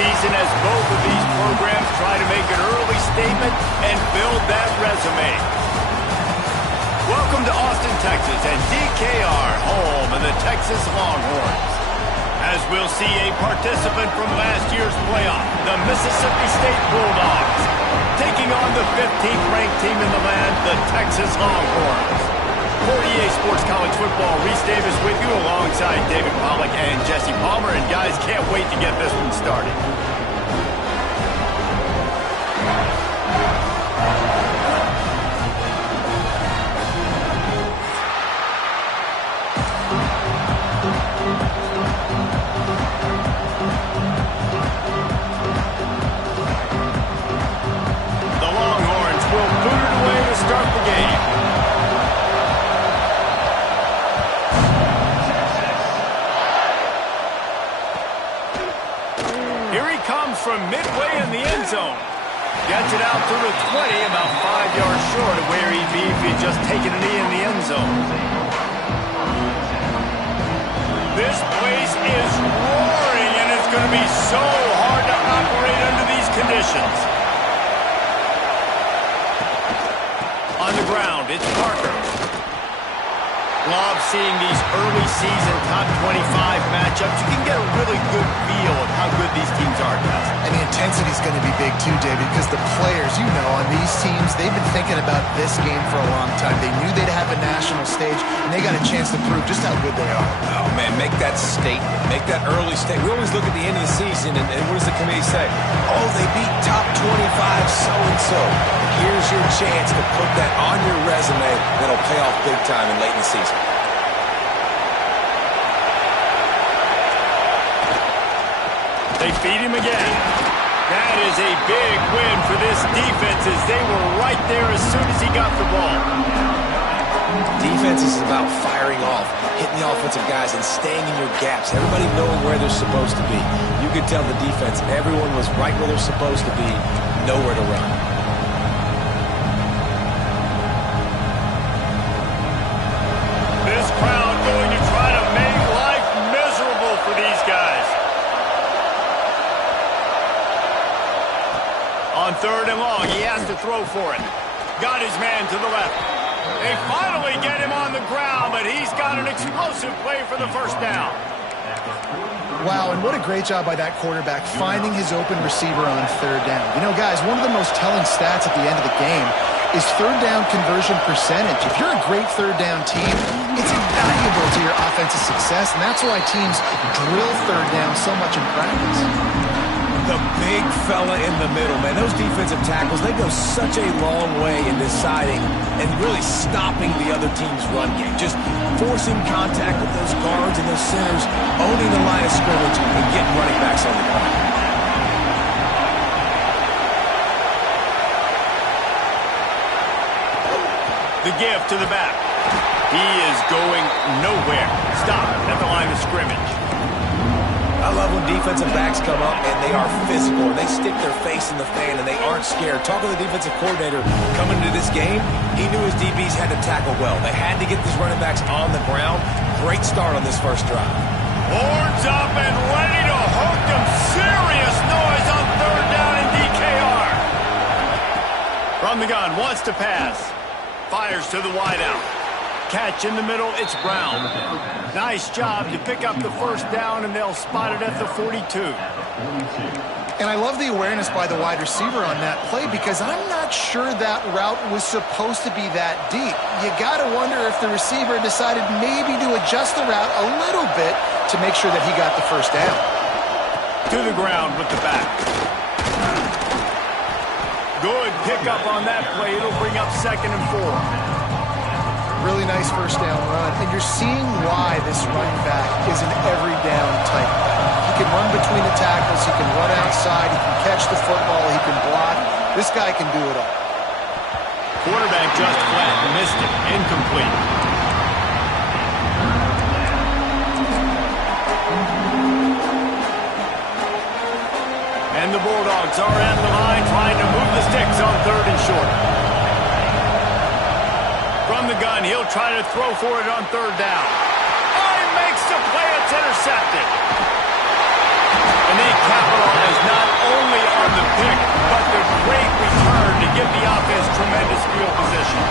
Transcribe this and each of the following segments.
season as both of these programs try to make an early statement and build that resume. Welcome to Austin, Texas, and DKR, home of the Texas Longhorns. As we'll see a participant from last year's playoff, the Mississippi State Bulldogs, taking on the 15th ranked team in the land, the Texas Longhorns. For EA Sports College Football, Reese Davis with you alongside David Pollack and Jesse Palmer. And guys, can't wait to get this one started. The Longhorns will boot it away to start the game. From midway in the end zone. Gets it out to the 20, about 5 yards short of where he'd be if he'd just taken a knee in the end zone. This place is roaring, and it's going to be so hard to operate under these conditions. On the ground, it's Parker. Love seeing these early season top 25 matchups. You can get a really good feel of how good these teams are, guys. And the intensity is going to be big too, David, because the players, you know, on these teams, they've been thinking about this game for a long time. They knew they'd have a national stage, and they got a chance to prove just how good they are. Oh, man, make that statement. Make that early statement. We always look at the end of the season, and what does the committee say? Oh, they beat top 25 so-and-so. Here's your chance to put that on your resume that'll pay off big time in late in the season. They feed him again. That is a big win for this defense as they were right there as soon as he got the ball. Defense is about firing off, hitting the offensive guys, and staying in your gaps. Everybody knowing where they're supposed to be. You could tell the defense, everyone was right where they're supposed to be, nowhere to run. This crowd going to try to make life miserable for these guys. On 3rd and long, he has to throw for it. Got his man to the left. They finally get him on the ground, but he's got an explosive play for the first down. Wow, and what a great job by that quarterback finding his open receiver on 3rd down. You know, guys, one of the most telling stats at the end of the game is 3rd down conversion percentage. If you're a great 3rd down team, it's invaluable to your offensive success, and that's why teams drill 3rd down so much in practice. The big fella in the middle, man. Those defensive tackles, they go such a long way in deciding and really stopping the other team's run game. Just forcing contact with those guards and those centers, owning the line of scrimmage, and getting running backs on the ground. The give to the back. He is going nowhere. Stop at the line of scrimmage. I love when defensive backs come up and they are physical and they stick their face in the fan and they aren't scared. Talking to the defensive coordinator coming into this game, he knew his DBs had to tackle well. They had to get these running backs on the ground. Great start on this first drive. Horns up and ready to hook them. Serious noise on 3rd down in DKR. From the gun, wants to pass. Fires to the wideout. Catch in the middle, it's Brown. Nice job to pick up the first down, and they'll spot it at the 42. And I love the awareness by the wide receiver on that play because I'm not sure that route was supposed to be that deep. You got to wonder if the receiver decided maybe to adjust the route a little bit to make sure that he got the first down. To the ground with the back. Good pickup on that play. It'll bring up 2nd and 4. Really nice first down run, and you're seeing why this running back is an every down type back. He can run between the tackles, he can run outside, he can catch the football, he can block. This guy can do it all. Quarterback just flat, missed it, incomplete. And the Bulldogs are at the line trying to move the sticks on 3rd and short. From the gun, he'll try to throw for it on 3rd down. Oh, he makes the play. It's intercepted. And they capitalize not pick, but the great return to give the offense tremendous field position.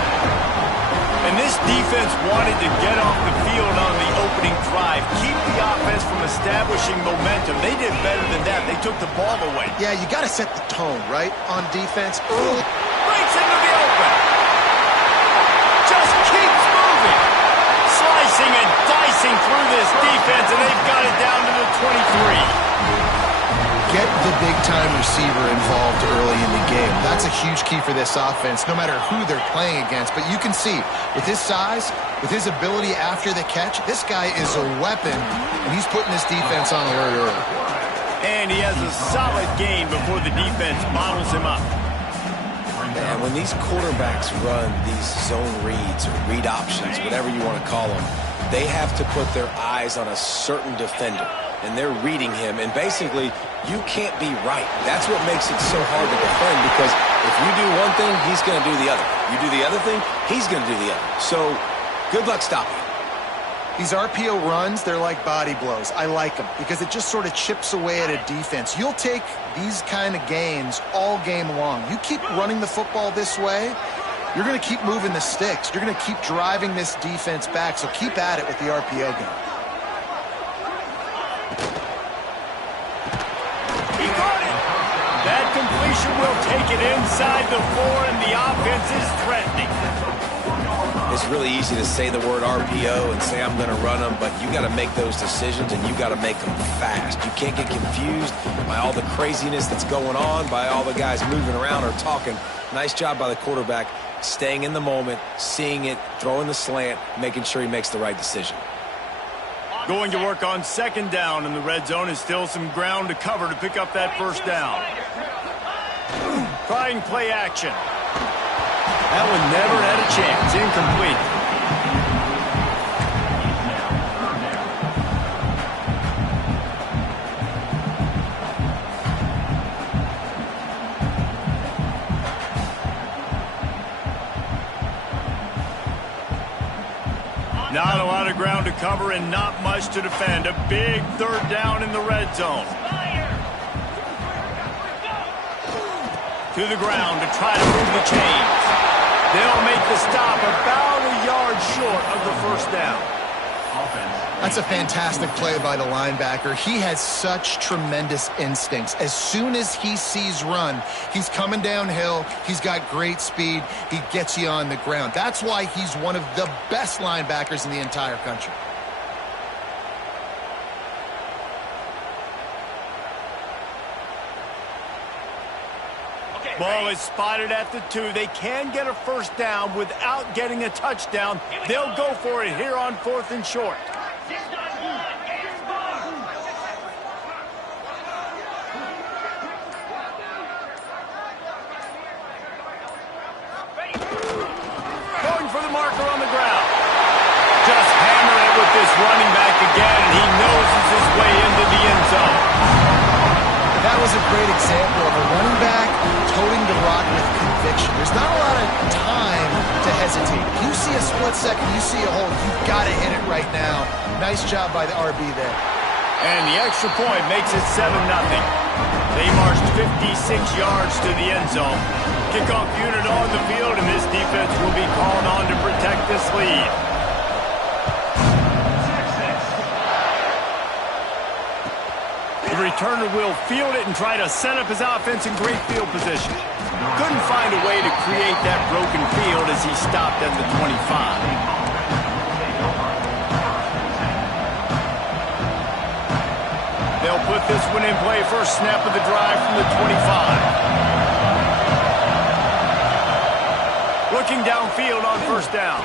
And this defense wanted to get off the field on the opening drive, keep the offense from establishing momentum. They did better than that. They took the ball away. Yeah, you got to set the tone, right, on defense early. Breaks into the open. Just keeps moving. Slicing and dicing through this defense, and they've got it down to the 23. Get the big-time receiver involved early in the game. That's a huge key for this offense, no matter who they're playing against. But you can see, with his size, with his ability after the catch, this guy is a weapon, and he's putting this defense on alert early. And he has a solid gain before the defense bottles him up. And when these quarterbacks run these zone reads or read options, whatever you want to call them, they have to put their eyes on a certain defender. And they're reading him, and basically, you can't be right. That's what makes it so hard to defend, because if you do one thing, he's going to do the other. You do the other thing, he's going to do the other. So, good luck stopping. These RPO runs, they're like body blows. I like them because it just sort of chips away at a defense. You'll take these kind of gains all game long. You keep running the football this way, you're going to keep moving the sticks. You're going to keep driving this defense back, so keep at it with the RPO game. That completion will take it inside the 4, and the offense is threatening. It's really easy to say the word RPO and say I'm going to run them, but you got to make those decisions, and you got to make them fast. You can't get confused by all the craziness that's going on, by all the guys moving around or talking. Nice job by the quarterback, staying in the moment, seeing it, throwing the slant, making sure he makes the right decision. Going to work on second down in the red zone. Is still some ground to cover to pick up that first down. Trying play action. That one never had a chance. Incomplete. Not a lot of ground to cover and not much to defend. A big third down in the red zone. To the ground to try to move the chains. They'll make the stop about a yard short of the first down. That's a fantastic play by the linebacker. He has such tremendous instincts. As soon as he sees run, he's coming downhill. He's got great speed. He gets you on the ground. That's why he's one of the best linebackers in the entire country. Ball is spotted at the 2. They can get a first down without getting a touchdown. They'll go for it here on 4th and short. Going for the marker on the ground. Just hammer it with this running back again, and he noses his way into the end zone. That was a great example of a running back toting the rock with conviction. There's not a lot of time to hesitate. If you see a split second, you see a hole, you've got to hit it right now. Nice job by the RB there. And the extra point makes it 7-0. They marched 56 yards to the end zone. Kickoff unit on the field, and this defense will be called on to protect this lead. The returner will field it and try to set up his offense in great field position. Couldn't find a way to create that broken field as he stopped at the 25. They'll put this one in play. First snap of the drive from the 25. Looking downfield on first down.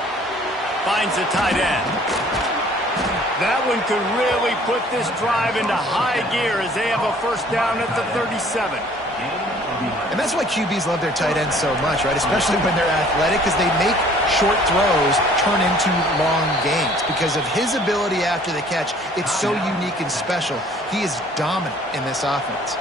Finds the tight end. That one could really put this drive into high gear as they have a first down at the 37. And that's why QBs love their tight ends so much, right? Especially when they're athletic, because they make short throws turn into long gains. Because of his ability after the catch, it's so unique and special. He is dominant in this offense.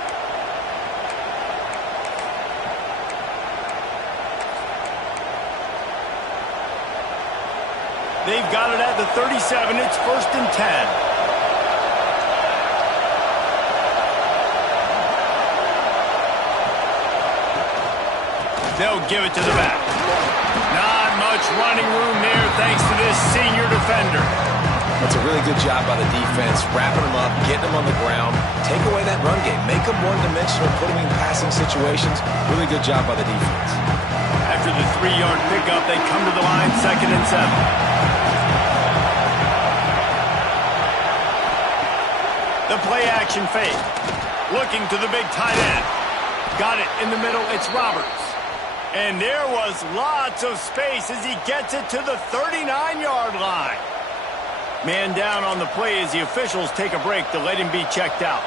They've got it at the 37. It's 1st and 10. They'll give it to the back. Not much running room there thanks to this senior defender. That's a really good job by the defense, wrapping them up, getting them on the ground, take away that run game, make them one-dimensional, put them in passing situations. Really good job by the defense. After the 3-yard pickup, they come to the line, 2nd and 7. The play action fake. Looking to the big tight end. Got it in the middle. It's Roberts. And there was lots of space as he gets it to the 39-yard line. Man down on the play as the officials take a break to let him be checked out.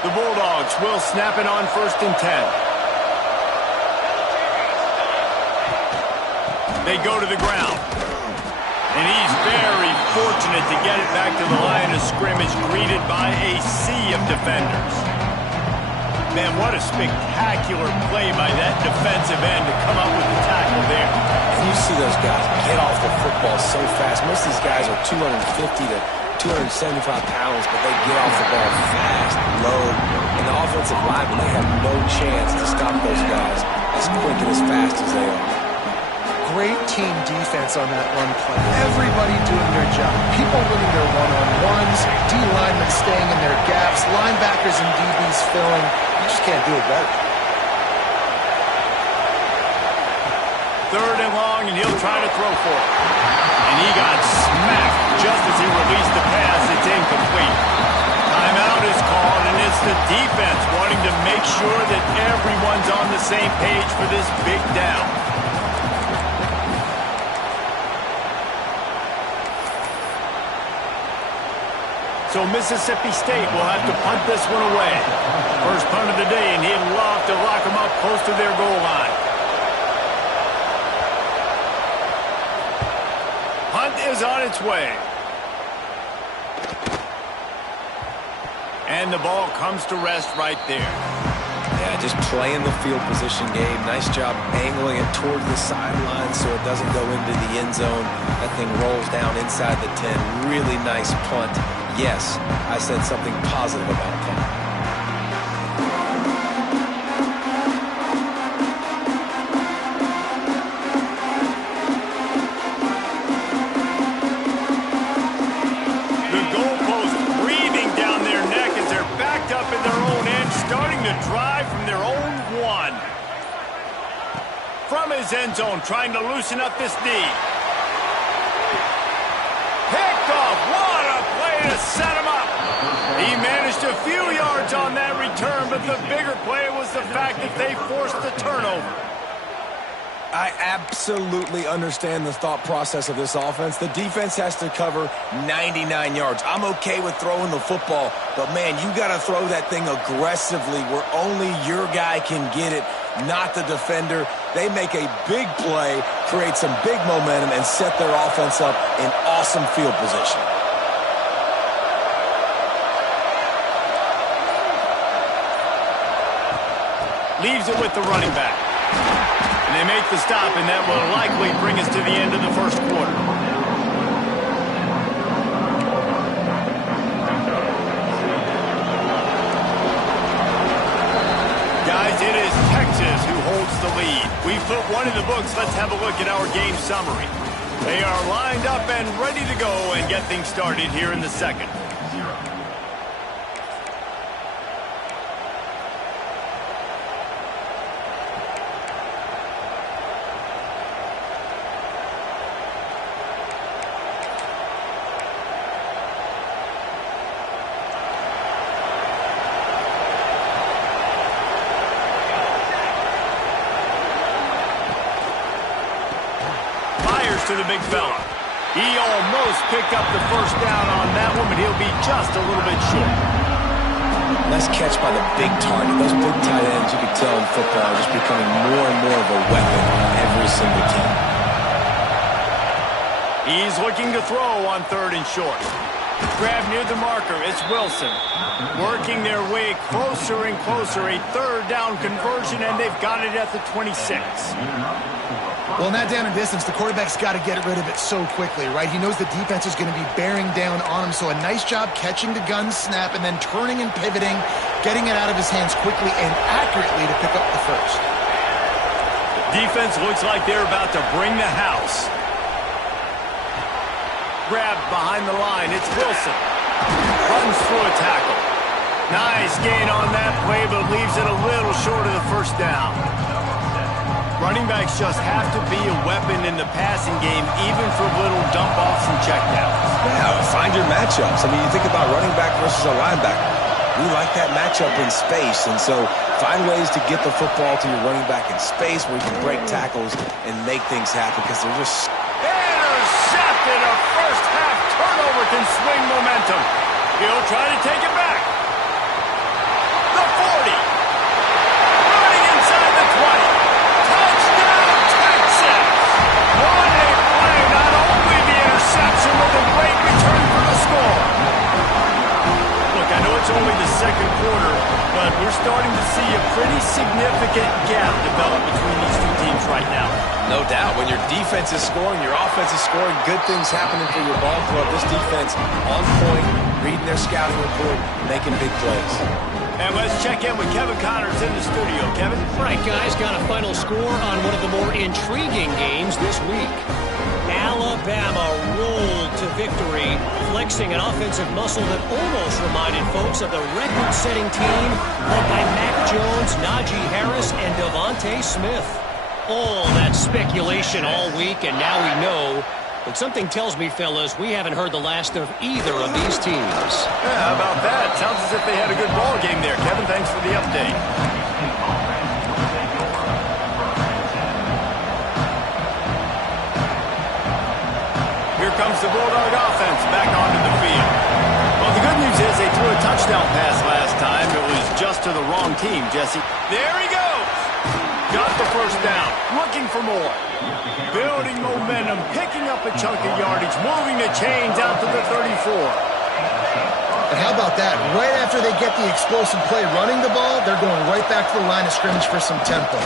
The Bulldogs will snap it on 1st and 10. They go to the ground. And he's very fortunate to get it back to the line of scrimmage, greeted by a sea of defenders. Man, what a spectacular play by that defensive end to come up with the tackle there. And you see those guys get off the football so fast. Most of these guys are 250 to 275 pounds, but they get off the ball fast, low. And the offensive linemen, they have no chance to stop those guys as quick and as fast as they are. Great team defense on that run play. Everybody doing their job. People winning their one-on-ones, D-linemen staying in their gaps, linebackers and DBs filling. You just can't do it better. 3rd and long, and he'll try to throw for it. And he got smacked just as he released the pass. It's incomplete. Timeout is called, and it's the defense wanting to make sure that everyone's on the same page for this big down. So Mississippi State will have to punt this one away. First punt of the day, and he'd love to lock them up close to their goal line. Punt is on its way. And the ball comes to rest right there. Yeah, just playing the field position game. Nice job angling it towards the sideline so it doesn't go into the end zone. That thing rolls down inside the 10. Really nice punt. Yes, I said something positive about punt. The goalpost breathing down their neck as they're backed up in their own end, starting to drive from their own 1. From his end zone, trying to loosen up this D. Picked off. What a play to set him up. He managed a few yards on that return, but the bigger play was the fact that they forced the turnover. I absolutely understand the thought process of this offense. The defense has to cover 99 yards. I'm okay with throwing the football, but man, you got to throw that thing aggressively where only your guy can get it, not the defender. They make a big play, create some big momentum, and set their offense up in awesome field position. Leaves it with the running back. And they make the stop, and that will likely bring us to the end of the first quarter. Guys, it is Texas who holds the lead. We've put one in the books. Let's have a look at our game summary. They are lined up and ready to go and get things started here in the second. To the big fella. He almost picked up the first down on that one, but he'll be just a little bit short. Nice catch by the big target. Those big tight ends, you can tell in football, are just becoming more and more of a weapon on every single team. He's looking to throw on 3rd and short. Grab near the marker. It's Wilson. Working their way closer and closer. A 3rd down conversion, and they've got it at the 26. Well, in that down and distance, the quarterback's got to get rid of it so quickly, right? He knows the defense is going to be bearing down on him, so a nice job catching the gun snap and then turning and pivoting, getting it out of his hands quickly and accurately to pick up the first. Defense looks like they're about to bring the house. Grabbed behind the line. It's Wilson. Runs through a tackle. Nice gain on that play, but leaves it a little short of the first down. Running backs just have to be a weapon in the passing game, even for little dump-offs and checkdowns. Yeah, find your matchups. I mean, you think about running back versus a linebacker. We like that matchup in space, and so find ways to get the football to your running back in space where you can break tackles and make things happen because they're just... Intercepted! A first-half turnover can swing momentum. He'll try to take it back. The 40. Running inside the 20. Touchdown, Texas! What a play! Not only the interception, but the great return for the score. Look, I know it's only the second quarter, but we're starting to see a pretty significant gap develop between these two teams right now. No doubt. When your defense is scoring, your offense is scoring, good things happening for your ball club. This defense on point, reading their scouting report, making big plays. And let's check in with Kevin Connors in the studio. Kevin? Right, guys, got a final score on one of the more intriguing games this week. Alabama rolled to victory, flexing an offensive muscle that almost reminded folks of the record-setting team led by Mac Jones, Najee Harris, and Devontae Smith. All that speculation all week, and now we know. But something tells me, fellas, we haven't heard the last of either of these teams. Yeah, how about that? Sounds as if they had a good ball game there. Kevin, thanks for the update. Here comes the Bulldog offense back onto the field. Well, the good news is they threw a touchdown pass last time. It was just to the wrong team, Jesse. There he goes! Got the first down. Looking for more. Building momentum, picking up a chunk of yardage, moving the chains out to the 34. And how about that? Right after they get the explosive play running the ball, they're going right back to the line of scrimmage for some tempo.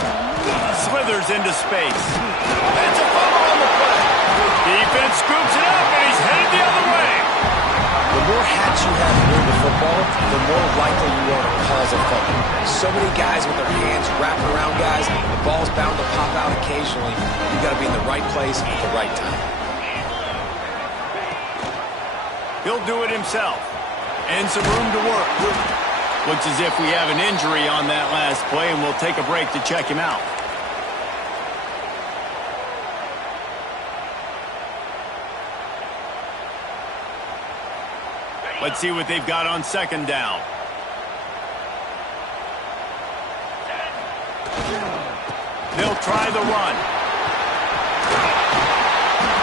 Slithers into space. It's a fumble on the play. Defense scoops it up, and he's headed the other way. The more hats you have near the football, the more likely you are to cause a fumble. So many guys with their hands wrapping around guys, the ball's bound to pop out occasionally. You got to be in the right place at the right time. He'll do it himself. And some room to work. Looks as if we have an injury on that last play, and we'll take a break to check him out. Let's see what they've got on second down. They'll try the run.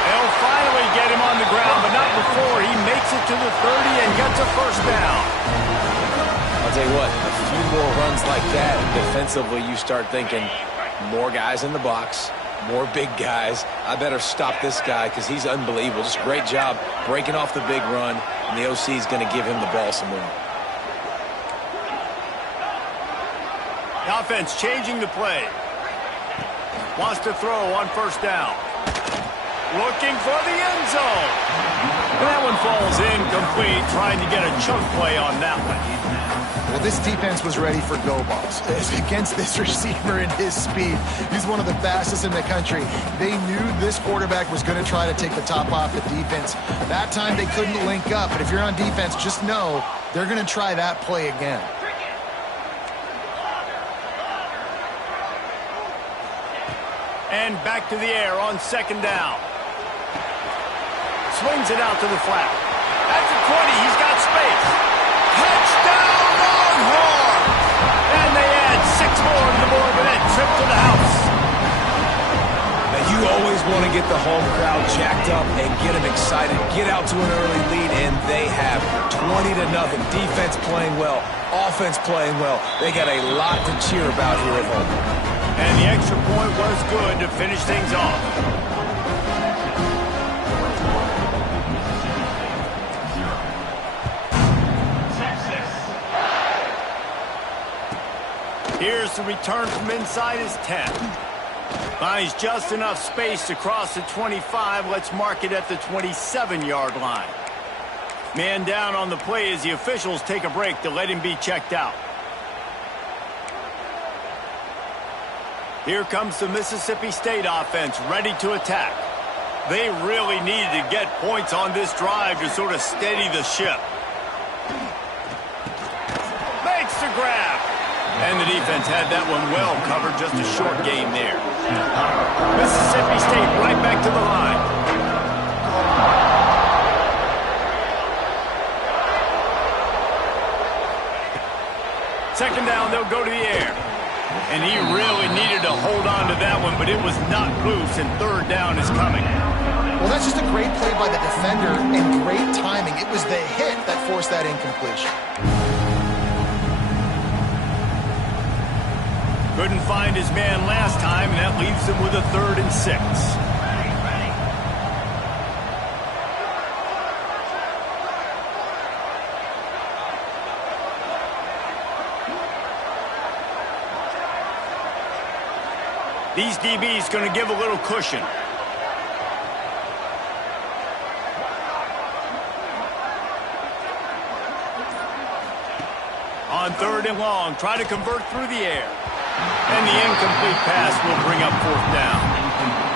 They'll finally get him on the ground, but not before he makes it to the 30 and gets a first down. I'll tell you what, a few more runs like that, defensively you start thinking more guys in the box, more big guys. I better stop this guy because he's unbelievable. Just great job breaking off the big run, and the OC is going to give him the ball some more. The offense changing the play. Wants to throw on first down. Looking for the end zone. That one falls incomplete, trying to get a chunk play on that one. Well, this defense was ready for go balls. Against this receiver and his speed, he's one of the fastest in the country. They knew this quarterback was going to try to take the top off the defense. That time they couldn't link up, but if you're on defense, just know they're going to try that play again. And back to the air on second down. Swings it out to the flat. At the 20, he's got space. Touchdown, Longhorns! And they add 6 more to the board with that trip to the house. Now, you always want to get the home crowd jacked up and get them excited. Get out to an early lead, and they have 20-0. Defense playing well, offense playing well. They got a lot to cheer about here at home. And the extra point was good to finish things off. Here's the return from inside his 10. Finds just enough space to cross the 25. Let's mark it at the 27-yard line. Man down on the play as the officials take a break to let him be checked out. Here comes the Mississippi State offense ready to attack. They really needed to get points on this drive to sort of steady the ship. Makes the grab. And the defense had that one well covered, just a short game there. Mississippi State right back to the line. Second down, they'll go to the air. And he really needed to hold on to that one, but it was not loose, and third down is coming. Well, that's just a great play by the defender and great timing. It was the hit that forced that incompletion. Couldn't find his man last time, and that leaves him with a 3rd and 6. These DBs going to give a little cushion. On 3rd and long, try to convert through the air. And the incomplete pass will bring up 4th down.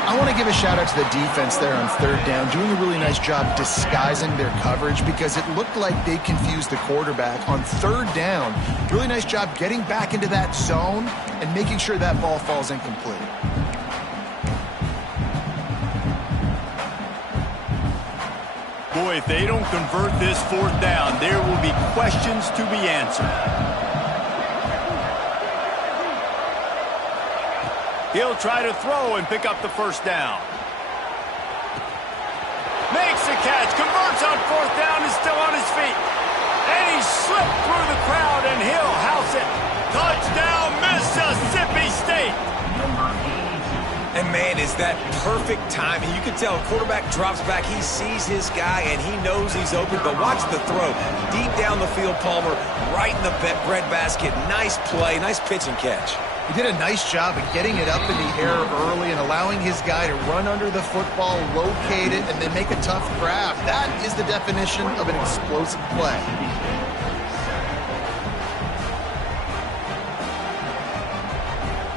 I want to give a shout out to the defense there on 3rd down, doing a really nice job disguising their coverage because it looked like they confused the quarterback on 3rd down. Really nice job getting back into that zone and making sure that ball falls incomplete. Boy, if they don't convert this 4th down, there will be questions to be answered. He'll try to throw and pick up the 1st down. Makes the catch, converts on 4th down, is still on his feet. And he slipped through the crowd, and he'll house it. Touchdown, Mississippi State. And, man, is that perfect timing. You can tell quarterback drops back. He sees his guy, and he knows he's open. But watch the throw. Deep down the field, Palmer, right in the breadbasket. Nice play, nice pitch and catch. He did a nice job of getting it up in the air early and allowing his guy to run under the football, locate it, and then make a tough grab. That is the definition of an explosive play.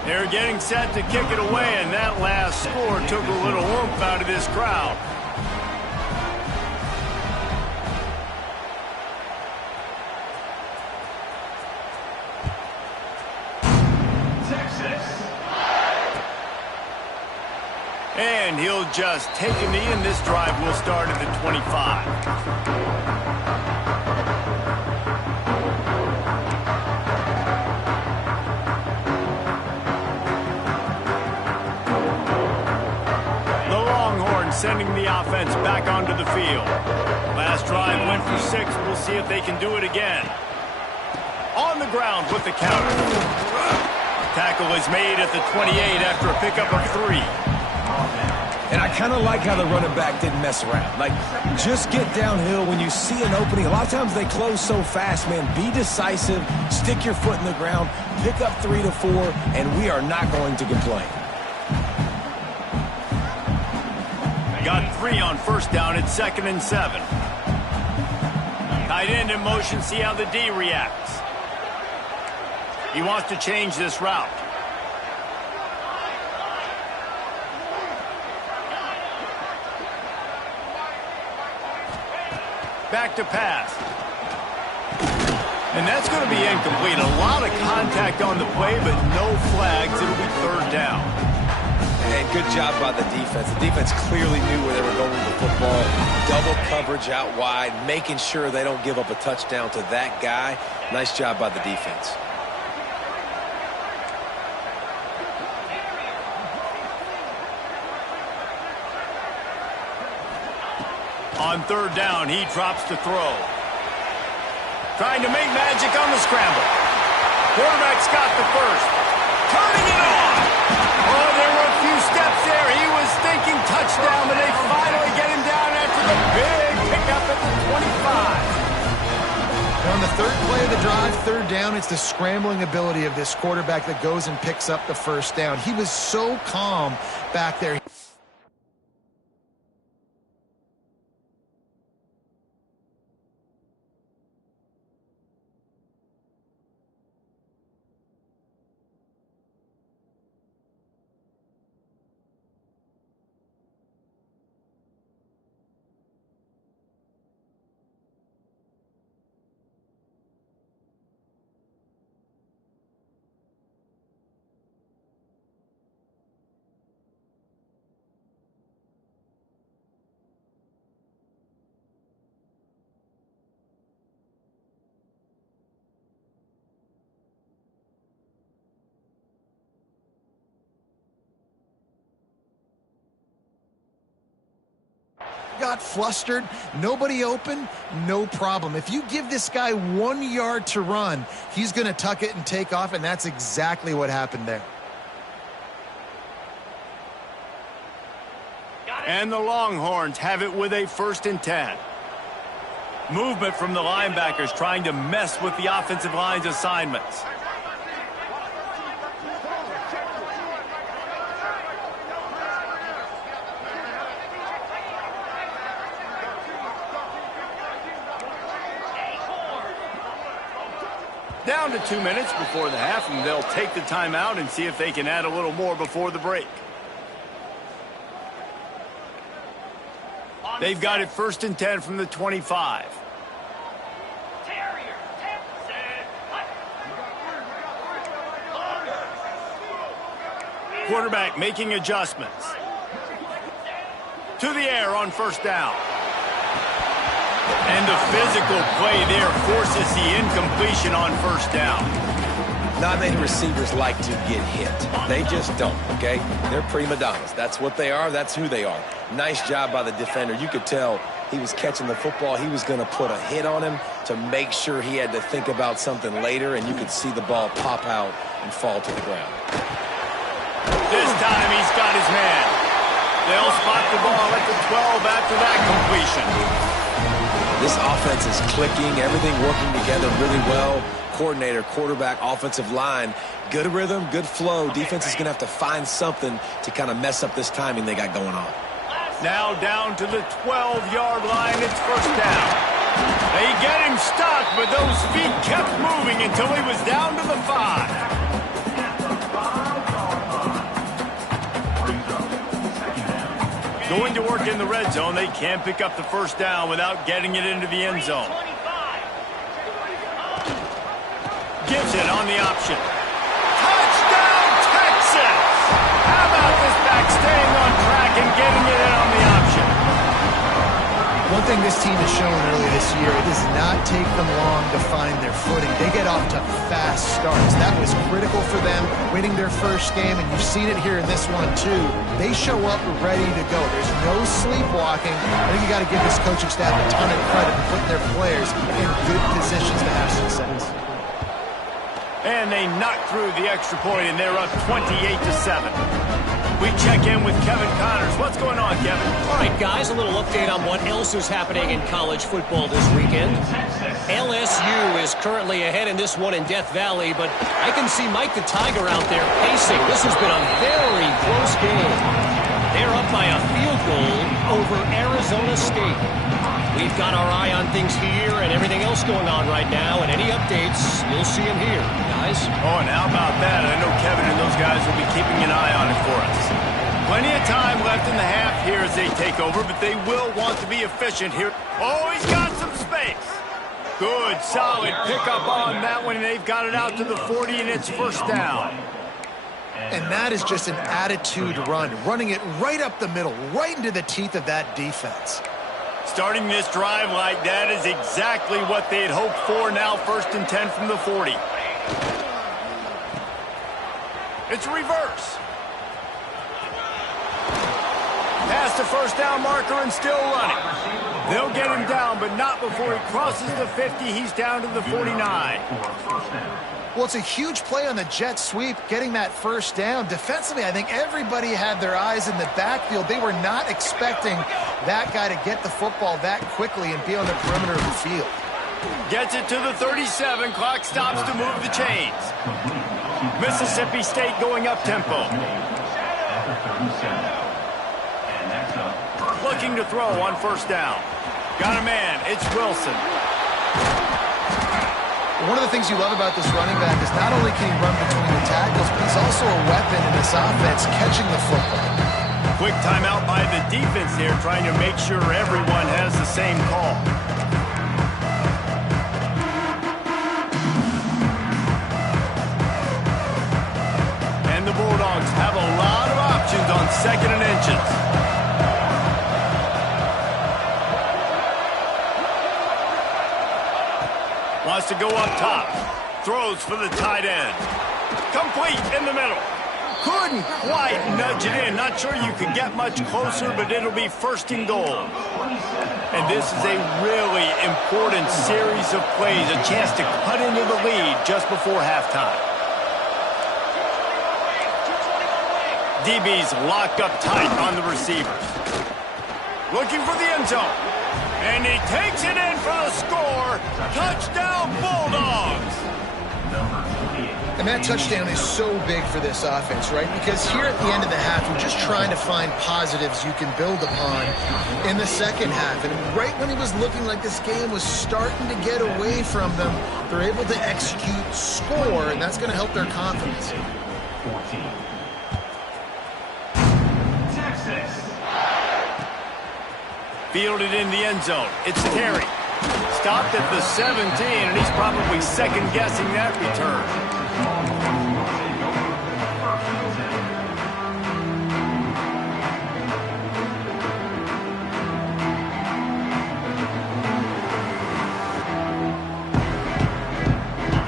They're getting set to kick it away, and that last score took a little oomph out of this crowd. And he'll just take a knee, and this drive will start at the 25. The Longhorns sending the offense back onto the field. Last drive went for 6. We'll see if they can do it again. On the ground with the counter. Tackle is made at the 28 after a pickup of 3. And I kind of like how the running back didn't mess around. Like, just get downhill when you see an opening. A lot of times they close so fast, man. Be decisive, stick your foot in the ground, pick up 3 to 4, and we are not going to complain. Got 3 on 1st down at 2nd and 7. Tight end in motion, see how the D reacts. He wants to change this route. Back to pass. And that's going to be incomplete. A lot of contact on the play, but no flags. It'll be 3rd down. And good job by the defense. The defense clearly knew where they were going with the football. Double coverage out wide, making sure they don't give up a touchdown to that guy. Nice job by the defense. On 3rd down, he drops to throw. Trying to make magic on the scramble. Quarterback's got the 1st. Turning it on. Oh, there were a few steps there. He was thinking touchdown, but they finally get him down after the big pickup at the 25. On the 3rd play of the drive, 3rd down, it's the scrambling ability of this quarterback that goes and picks up the 1st down. He was so calm back there. got flustered, nobody open, no problem. If you give this guy 1 yard to run, he's going to tuck it and take off, and that's exactly what happened there. And the Longhorns have it with a 1st and 10. Movement from the linebackers trying to mess with the offensive line's assignments. Down to 2 minutes before the half, and they'll take the timeout and see if they can add a little more before the break. They've got it 1st and 10 from the 25. Quarterback making adjustments. To the air on 1st down. And the physical play there forces the incompletion on 1st down. Not many receivers like to get hit. They just don't, okay? They're prima donnas. That's what they are. That's who they are. Nice job by the defender. You could tell he was catching the football. He was going to put a hit on him to make sure he had to think about something later, and you could see the ball pop out and fall to the ground. This time he's got his man. They'll spot the ball at the 12 after that completion. This offense is clicking, everything working together really well. Coordinator, quarterback, offensive line, good rhythm, good flow. Defense is going to have to find something to kind of mess up this timing they got going on. Now down to the 12-yard line, it's 1st down. They get him stuck, but those feet kept moving until he was down to the 5. Going to work in the red zone, they can't pick up the 1st down without getting it into the end zone. Gives it on the option. Touchdown, Texas! How about this back staying on track and getting it in on the option? One thing this team has shown early this year, it does not take them long to find their footing. They get off to fast starts. That was critical for them, winning their 1st game, and you've seen it here in this one too. They show up ready to go. There's no sleepwalking. I think you got to give this coaching staff a ton of credit for putting their players in good positions to have success. And they knock through the extra point, and they're up 28-7. We check in with Kevin Connors. What's going on, Kevin? All right, guys, a little update on what else is happening in college football this weekend. LSU is currently ahead in this one in Death Valley, but I can see Mike the Tiger out there pacing. This has been a very close game. They're up by a field goal over Arizona State. We've got our eye on things here and everything else going on right now, and any updates, you'll see them here, guys. Oh, and how about that? I know Kevin and those guys will be keeping an eye on it for us. Plenty of time left in the half here as they take over, but they will want to be efficient here. Oh, he's got some space. Good, solid pickup on that one, and they've got it out to the 40, and it's 1st down. And that is just an attitude run, running it right up the middle, right into the teeth of that defense. Starting this drive like that is exactly what they had hoped for. Now 1st and 10 from the 40. It's a reverse. Past the 1st down marker and still running. They'll get him down, but not before he crosses the 50. He's down to the 49. Well, it's a huge play on the jet sweep, getting that 1st down. Defensively, I think everybody had their eyes in the backfield. They were not expecting that guy to get the football that quickly and be on the perimeter of the field. Gets it to the 37. Clock stops to move the chains. Mississippi State going up-tempo. Looking to throw on 1st down. Got a man. It's Wilson. One of the things you love about this running back is not only can he run between the tackles, but he's also a weapon in this offense, catching the football. Quick timeout by the defense there, trying to make sure everyone has the same call. And the Bulldogs have a lot of options on 2nd and inches. Wants to go up top. Throws for the tight end. Complete in the middle. Couldn't quite nudge it in. Not sure you could get much closer, but it'll be first and goal. And this is a really important series of plays, a chance to cut into the lead just before halftime. DB's locked up tight on the receivers. Looking for the end zone. And he takes it in for the score. Touchdown, Bulldogs. And that touchdown is so big for this offense, right? Because here at the end of the half, you're just trying to find positives you can build upon in the second half. And right when it was looking like this game was starting to get away from them, they're able to execute, score, and that's going to help their confidence. 14. Texas. Fielded in the end zone. It's Terry. Stopped at the 17, and he's probably second-guessing that return.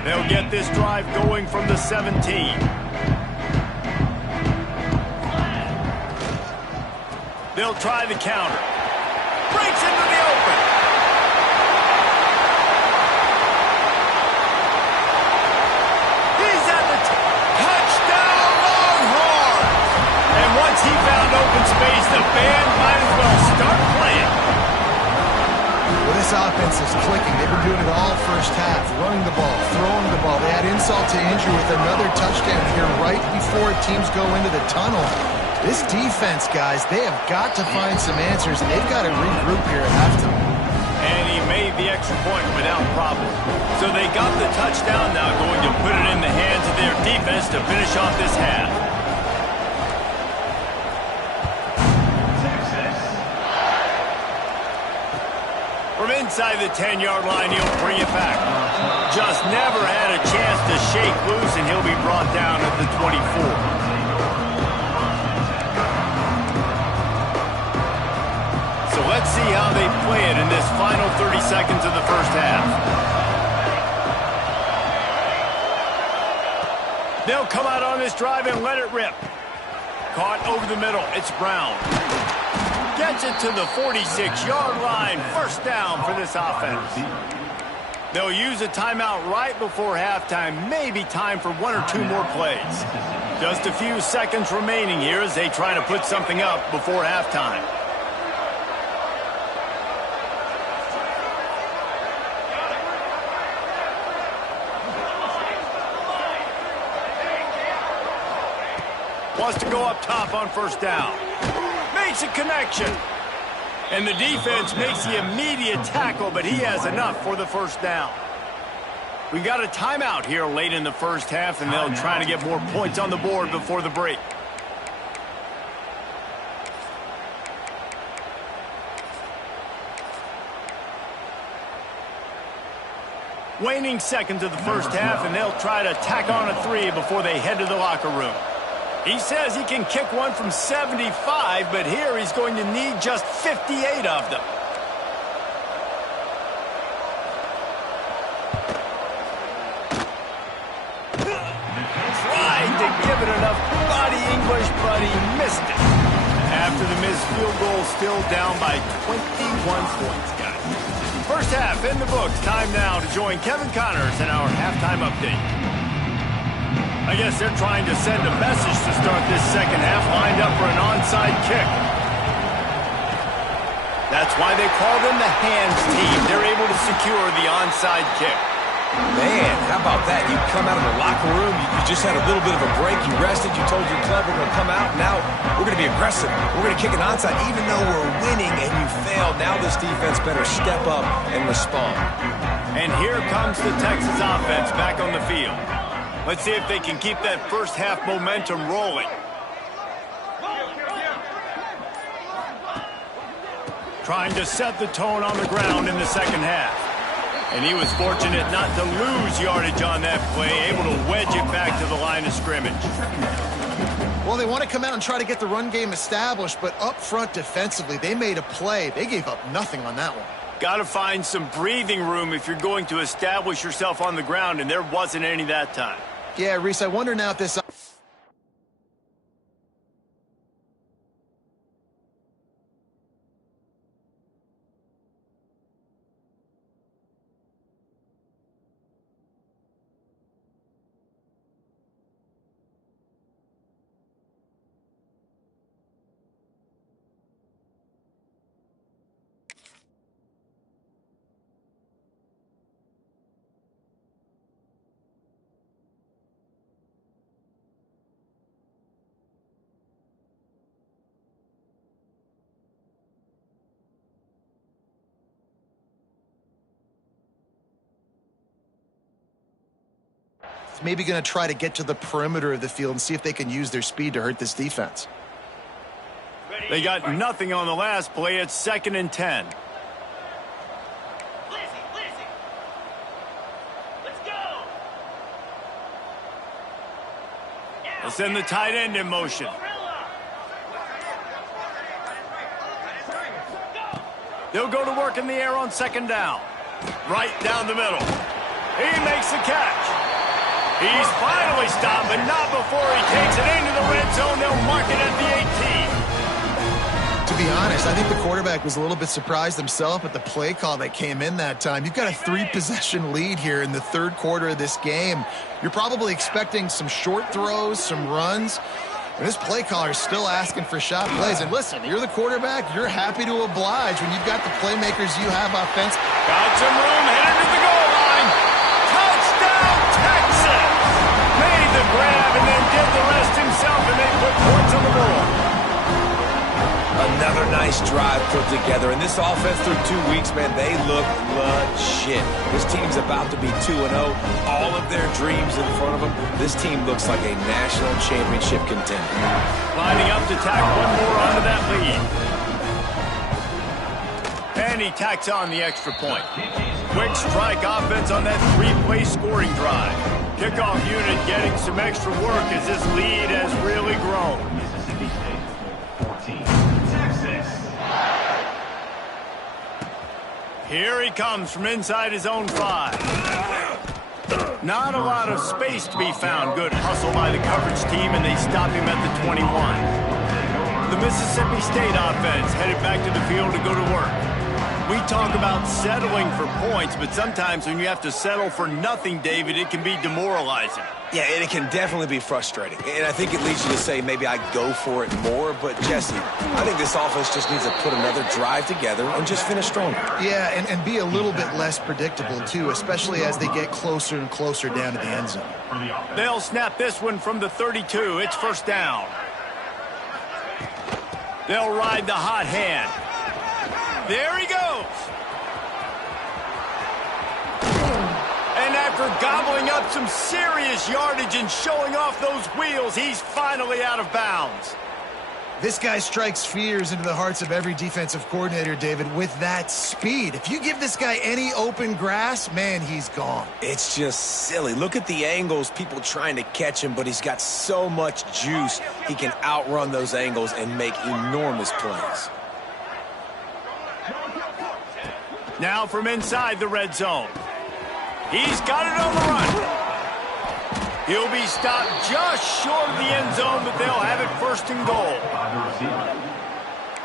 They'll get this drive going from the 17. They'll try the counter. Breaks into the open. He's at the touchdown, Longhorn. And once he found open space, the band might as well start playing. Well, this offense is clicking. They've been doing it all first half, running the ball, throwing the ball. They had insult to injury with another touchdown here right before teams go into the tunnel. This defense, guys, they have got to find some answers, and they've got to regroup here at halftime. And he made the extra point without problem. So they got the touchdown, now going to put it in the hands of their defense to finish off this half. From inside the 10-yard line, he'll bring it back. Just never had a chance to shake loose, and he'll be brought down at the 24. So let's see how they play it in this final 30 seconds of the first half. They'll come out on this drive and let it rip. Caught over the middle. It's Brown. Gets it to the 46-yard line. First down for this offense. They'll use a timeout right before halftime. Maybe time for one or two more plays. Just a few seconds remaining here as they try to put something up before halftime. Wants to go up top on first down. Makes a connection. And the defense makes the immediate tackle, but he has enough for the first down. We got a timeout here late in the first half, and they'll try to get more points on the board before the break. Waning seconds of the first half, and they'll try to tack on a three before they head to the locker room. He says he can kick one from 75, but here he's going to need just 58 of them. Tried to give it enough body English, but he missed it. After the missed field goal, still down by 21 points, guys. First half in the books. Time now to join Kevin Connors in our halftime update. I guess they're trying to send a message to start this second half, lined up for an onside kick. That's why they call them the hands team. They're able to secure the onside kick. Man, how about that? You come out of the locker room, you just had a little bit of a break, you rested, you told your club we're going to come out, now we're going to be aggressive. We're going to kick an onside, even though we're winning and you failed. Now this defense better step up and respond. And here comes the Texas offense back on the field. Let's see if they can keep that first half momentum rolling. Trying to set the tone on the ground in the second half. And he was fortunate not to lose yardage on that play, able to wedge it back to the line of scrimmage. Well, they want to come out and try to get the run game established, but up front defensively, they made a play. They gave up nothing on that one. Got to find some breathing room if you're going to establish yourself on the ground, and there wasn't any that time. Yeah, Reese, I wonder now if this maybe going to try to get to the perimeter of the field and see if they can use their speed to hurt this defense. They got nothing on the last play. It's 2nd and 10. They'll send the tight end in motion. They'll go to work in the air on 2nd down. Right down the middle. He makes the catch. He's finally stopped, but not before he takes it into the red zone. They'll mark it at the 18. To be honest, I think the quarterback was a little bit surprised himself at the play call that came in that time. You've got a 3-possession lead here in the 3rd quarter of this game. You're probably expecting some short throws, some runs. And this play caller is still asking for shot plays. And listen, you're the quarterback. You're happy to oblige when you've got the playmakers you have offense. Got some room, headed to the goal line. Touchdown, Texas! Made the grab and then did the rest himself, and they put points on the board. Another nice drive put together. And this offense through 2 weeks, man, they look legit. This team's about to be 2-0. All of their dreams in front of them. This team looks like a national championship contender. Lining up to tack one more onto that lead. And he tacks on the extra point. Quick strike offense on that 3-play scoring drive. Kickoff unit getting some extra work as this lead has really grown. Mississippi State, 14. Texas. Here he comes from inside his own 5. Not a lot of space to be found. Good hustle by the coverage team, and they stop him at the 21. The Mississippi State offense headed back to the field to go to work. We talk about settling for points, but sometimes when you have to settle for nothing, David, it can be demoralizing. Yeah, and it can definitely be frustrating. And I think it leads you to say maybe I go for it more. But, Jesse, I think this offense just needs to put another drive together and just finish stronger. Yeah, and be a little bit less predictable, too, especially as they get closer and closer down to the end zone. They'll snap this one from the 32. It's 1st down. They'll ride the hot hand. There he goes. And after gobbling up some serious yardage and showing off those wheels, he's finally out of bounds. This guy strikes fears into the hearts of every defensive coordinator, David, with that speed. If you give this guy any open grass, man, he's gone. It's just silly. Look at the angles, people trying to catch him, but he's got so much juice. He can outrun those angles and make enormous plays. Now from inside the red zone. He's got it on the run. He'll be stopped just short of the end zone, but they'll have it 1st and goal.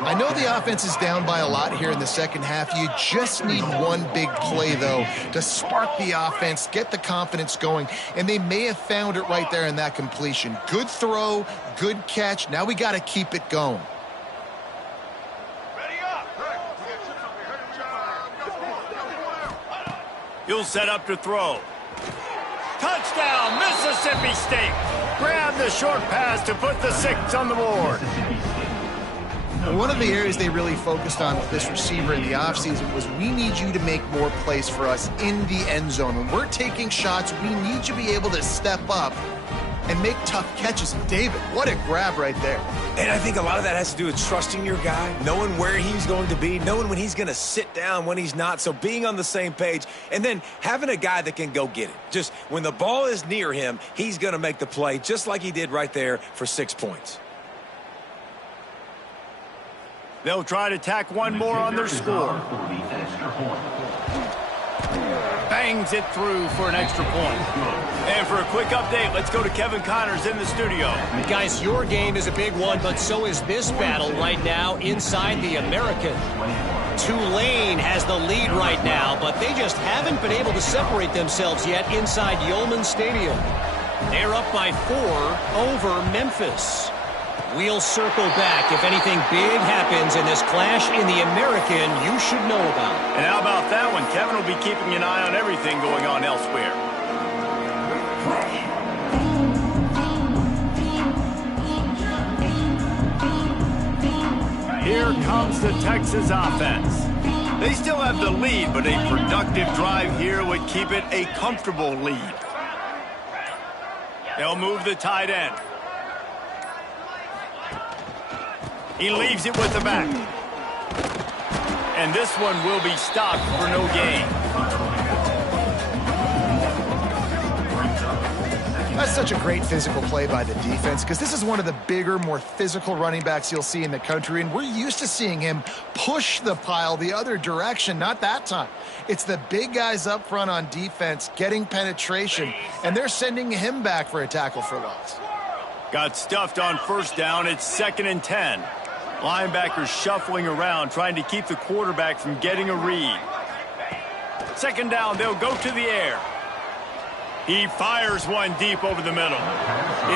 I know the offense is down by a lot here in the second half. You just need one big play, though, to spark the offense, get the confidence going, and they may have found it right there in that completion. Good throw, good catch. Now we got to keep it going. He'll set up to throw. Touchdown, Mississippi State. Grab the short pass to put the 6 on the board. One of the areas they really focused on with this receiver in the offseason was we need you to make more plays for us in the end zone. When we're taking shots, we need you to be able to step up and make tough catches. And David, what a grab right there. And I think a lot of that has to do with trusting your guy, knowing where he's going to be, knowing when he's going to sit down, when he's not. So being on the same page, and then having a guy that can go get it. Just when the ball is near him, he's going to make the play, just like he did right there for 6 points. They'll try to tack one more on their score. Bangs it through for an extra point. And for a quick update, let's go to Kevin Connors in the studio. Guys, your game is a big one, but so is this battle right now inside the American. Tulane has the lead right now, but they just haven't been able to separate themselves yet inside Yulman Stadium. They're up by 4 over Memphis. We'll circle back if anything big happens in this clash in the American you should know about. And how about that one? Kevin will be keeping an eye on everything going on elsewhere. Here comes the Texas offense. They still have the lead, but a productive drive here would keep it a comfortable lead. They'll move the tight end. He leaves it with the back. And this one will be stopped for no gain. That's such a great physical play by the defense because this is one of the bigger, more physical running backs you'll see in the country, and we're used to seeing him push the pile the other direction. Not that time. It's the big guys up front on defense getting penetration, and they're sending him back for a tackle for loss. Got stuffed on first down. It's 2nd and 10. Linebackers shuffling around, trying to keep the quarterback from getting a read. 2nd down, they'll go to the air. He fires one deep over the middle.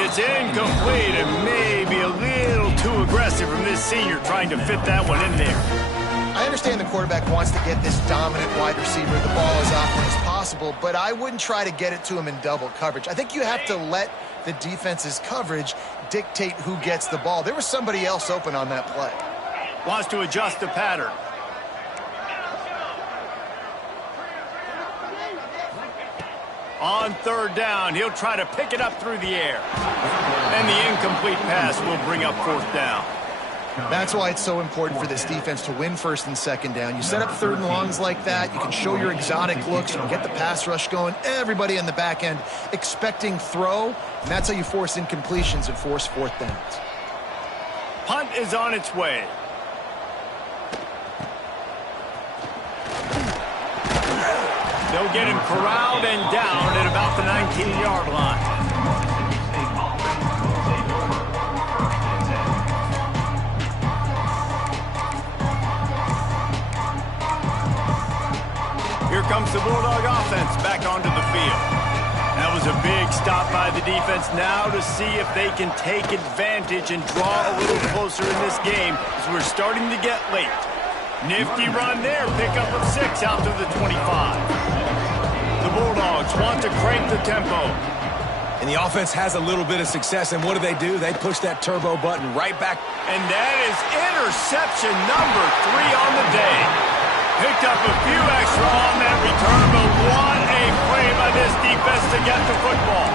It's incomplete and maybe a little too aggressive from this senior trying to fit that one in there. I understand the quarterback wants to get this dominant wide receiver the ball as often as possible, but I wouldn't try to get it to him in double coverage. I think you have to let the defense's coverage dictate who gets the ball. There was somebody else open on that play. Wants to adjust the pattern. On 3rd down, he'll try to pick it up through the air. And the incomplete pass will bring up 4th down. That's why it's so important for this defense to win 1st and 2nd down. You set up 3rd and longs like that, you can show your exotic looks, you can get the pass rush going, everybody on the back end expecting throw, and that's how you force incompletions and force 4th downs. Punt is on its way. They'll get him corralled and down at about the 19-yard line. Here comes the Bulldog offense back onto the field. That was a big stop by the defense. Now to see if they can take advantage and draw a little closer in this game as we're starting to get late. Nifty run there, pickup of 6 out to the 25. The Bulldogs want to crank the tempo. And the offense has a little bit of success, and what do? They push that turbo button right back. And that is interception number 3 on the day. Picked up a few extra on that return, but what a play by this defense to get the football.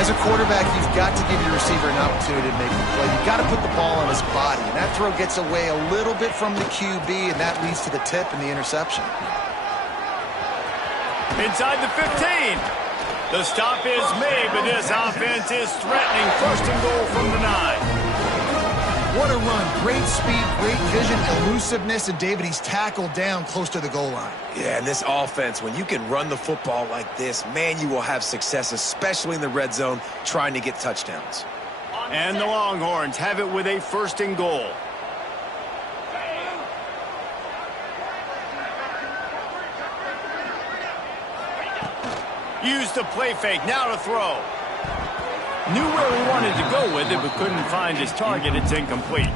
As a quarterback, you've got to give your receiver an opportunity to make the play. You've got to put the ball on his body, and that throw gets away a little bit from the QB, and that leads to the tip and the interception. Inside the 15. The stop is made, but this offense is threatening 1st and goal from the 9. What a run. Great speed, great vision, elusiveness, and David, he's tackled down close to the goal line. Yeah, and this offense, when you can run the football like this, man, you will have success, especially in the red zone, trying to get touchdowns. And the Longhorns have it with a 1st and goal. Use the play fake, now to throw. Knew where he wanted to go with it, but couldn't find his target. It's incomplete.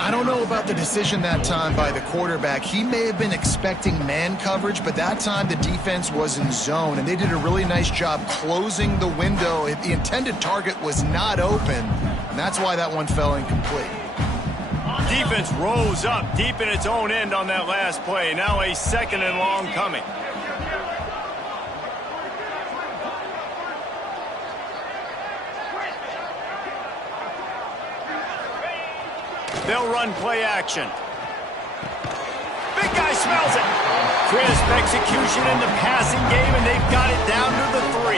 I don't know about the decision that time by the quarterback. He may have been expecting man coverage, but that time the defense was in zone, and they did a really nice job closing the window. The intended target was not open, and that's why that one fell incomplete. Defense rose up deep in its own end on that last play. Now a 2nd and long coming. They'll run play action. Big guy smells it. Crisp execution in the passing game, and they've got it down to the 3.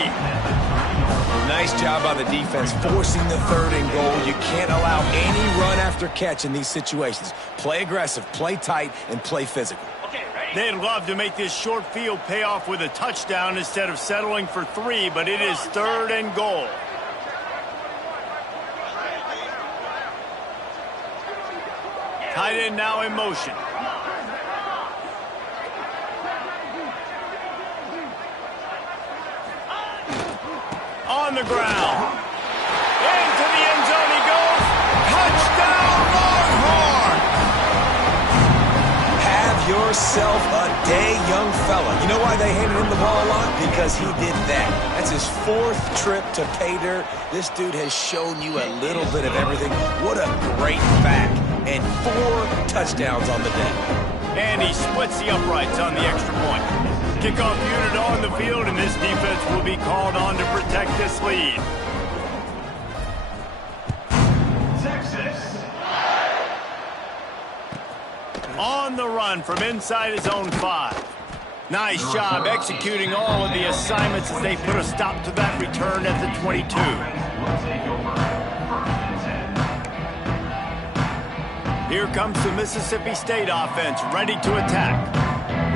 Nice job by the defense, forcing the 3rd and goal. You can't allow any run after catch in these situations. Play aggressive, play tight, and play physical. They'd love to make this short field pay off with a touchdown instead of settling for 3, but it is 3rd and goal. Tight end now in motion. On the ground. Into the end zone he goes. Touchdown, Longhorn! Have yourself a day, young fella. You know why they handed him the ball a lot? Because he did that. That's his 4th trip to pay dirt. This dude has shown you a little bit of everything. What a great back. And 4 touchdowns on the day. And he splits the uprights on the extra point. Kickoff unit on the field, and this defense will be called on to protect this lead. Texas. On the run from inside his own 5. Nice job executing all of the assignments as they put a stop to that return at the 22. Will take over 1st and 10. Here comes the Mississippi State offense, ready to attack.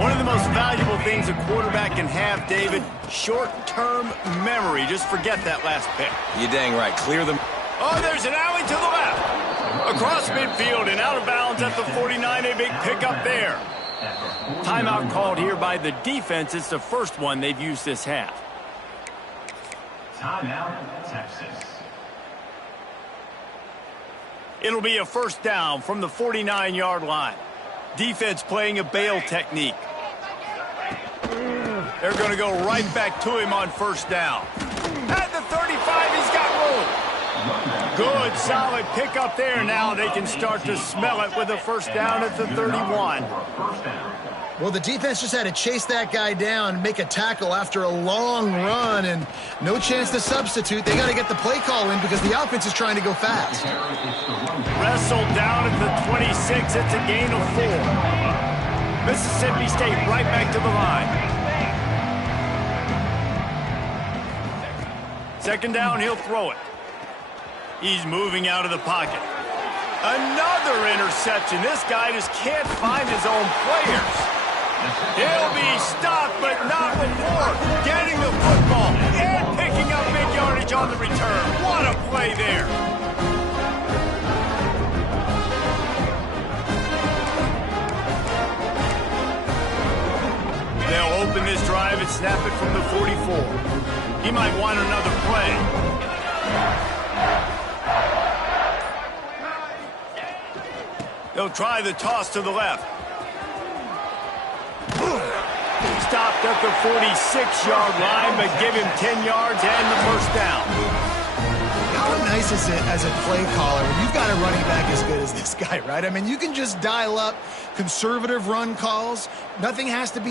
One of the most valuable things a quarterback can have, David, short-term memory. Just forget that last pick. You're dang right. Clear them. Oh, there's an alley to the left. Across midfield and out of bounds at the 49, a big pickup there. Timeout called here by the defense. It's the first one they've used this half. Timeout, Texas. It'll be a first down from the 49-yard line. Defense playing a bail technique. They're going to go right back to him on first down. At the 35, he's got room. Good, solid pickup there. Now they can start to smell it with a first down at the 31. Well, the defense just had to chase that guy down, make a tackle after a long run, and no chance to substitute. They got to get the play call in because the offense is trying to go fast. Wrestled down at the 26. It's a gain of 4. Mississippi State right back to the line. Second down, he'll throw it. He's moving out of the pocket. Another interception. This guy just can't find his own players. He'll be stopped, but not before getting the football and picking up big yardage on the return. What a play there. They'll open this drive and snap it from the 44. He might want another play. They'll try the toss to the left. Stopped at the 46-yard line, but give him 10 yards and the first down. How nice is it as a play caller when you've got a running back as good as this guy, right? I mean, you can just dial up conservative run calls. Nothing has to be